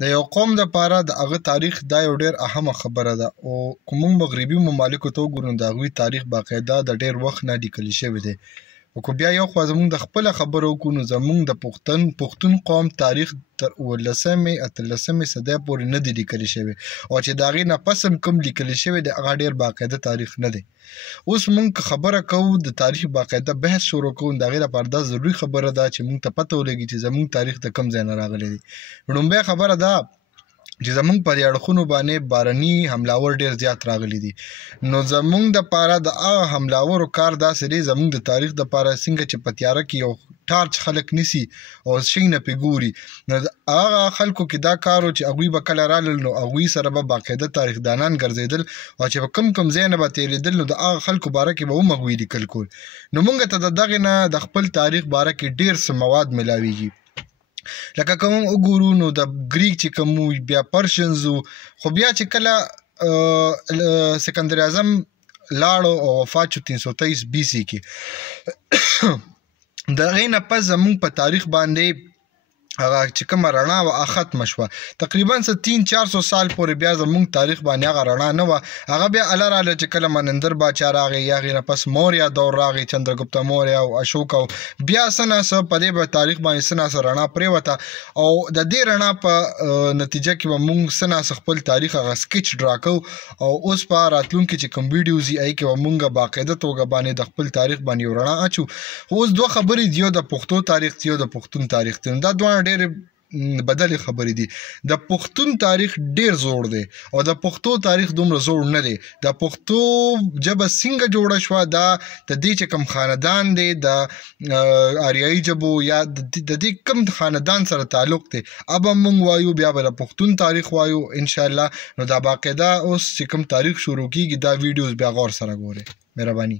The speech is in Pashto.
د یو قوم دپاره د هغه تاریخ دا یو ډېر اهمه خبره ده او که موږ مغربي ممالکو ته وګورو نو د هغوی تاریخ باقاعده د ډېر وخت نه لیکل شوی دی. او که بیا یو خوا زموږ د خپله خبره وکړو نو زموږ د پښتون قوم تاریخ تر 18مې 18مې صدۍ پورې نه دی لیکل شوی او چې د هغې نه پس هم کوم لیکل شوی دی هغه ډېر باقاعده تاریخ نه دی. اوس موږ خبره کوو د تاریخ باقاعده بحث شروع کوو د هغې لپاره دا ضروري خبره ده چې موږ ته پته ولګي چې زموږ تاریخ د کوم ځای نه راغلی دی. لومبۍ خبره دا چې زموږ په دې اړخونو باندې بارني حملاور ډېر زیات راغلي دي نو زموږ دپاره د هغه حملاورو کار داسې دی زموږ د تاریخ دپاره څنګه چې په تیاره کې یو ټارچ خلک نیسي او شي نه پرې ګوري نو هغه خلکو کې دا کار و چې هغوی به کله رالل نو هغوی سره به باقاعده تاریخدانان ګرځېدل او چې په کوم ځای نه به تېرېدل نو د هغه خلکو باره کې به هم هغوی لیکل کول. نو موږ ته د دغې نه د خپل تاریخ باره کې ډېر څه مواد میلاویږي. لکه که موږ وګورو نو د ګریک چې کوم بیا پرشنز خو بیا چې کله سکندر اعظم لاړو او وفات شو 323 BC کې د هغې نه پس زموږ په تاریخ باندې هغه چې کومه رڼا وه ختمه شوه. تقریبا 300-400 سال پورې بیا زموږ تاریخ باندې هغه رڼا نه وه. هغه بیا الله راله چې کله منندر باچا راغی یا هغې نه پس موریا دور راغی چندرګپتا موریا او اشوک او بیا څه نه څه په دې به تاریخ باندې څه نه څه رڼا پرېوته او د دې رڼا په نتیجه کې به موږ څه نه څه خپل تاریخ هغه سکیچ ډرا کوو او اوس په راتلونکي چې کوم ویډیوز وي هغې کې به موږ باقاعده توګه باندې د خپل تاریخ باندې یو رڼا اچو. خو اوس دوه خبرې دي، یو د پښتو تاریخ دی یو د پښتون تاریخ دی. دا دواړه ډېرې بدلې خبرې دي. د پښتون تاریخ ډېر زوړ دی او د پښتو تاریخ دومره زوړ نه دی. د پښتو ژبه څنګه جوړه شوه دا د دې چې کوم خاندان دی د آریایي ژبو یا د دې کوم خاندان سره تعلق دی اب هم موږ وایو بیا به د پښتون تاریخ وایو انشاءالله. نو دا باقاعده اوس چې کوم تاریخ شروع کېږي دا ویډیوز بیا غور سره ګورئ. مهرباني.